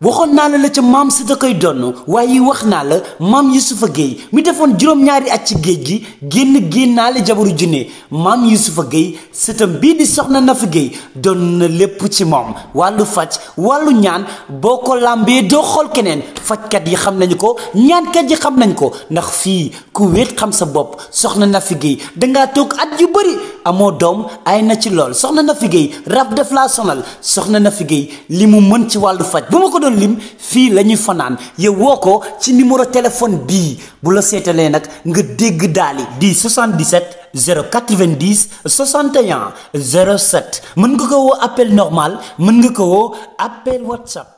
waxoon naa la ca maam si da koy donn waaye wax naa la maam Yusufa Gueye mi defoon juróom-ñaari at ci géej gi génnaale jabaru junne maam Yusufa Gueye sëtam bii di soxna Nafi Gueye doon na lépp ci moom wàllu faj wàllu ñaan boo ko làmbee doo xool keneen fajkat yi xam nañu ko ñaankat yi xam nañ ko ndax fii ku wéet xam sa bopp soxna Nafi Gueye dangaa toog at yu bëri amoo doom ay na ci lool soxna Nafi Gueye rab def laa sonal soxna Nafi Gueye li mu mën ci wàllu faj bu ma ko doon lim fii la ñuy fanaan yow woo ko ci numéro téléphone bii bu la seetalee nag nga dégg daali di 77 090 61 07 mën nga ko woo appel normal mën nga ko woo appel WhatsApp.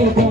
Hey,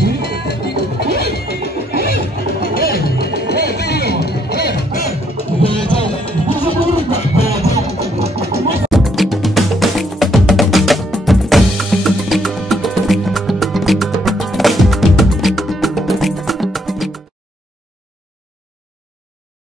you,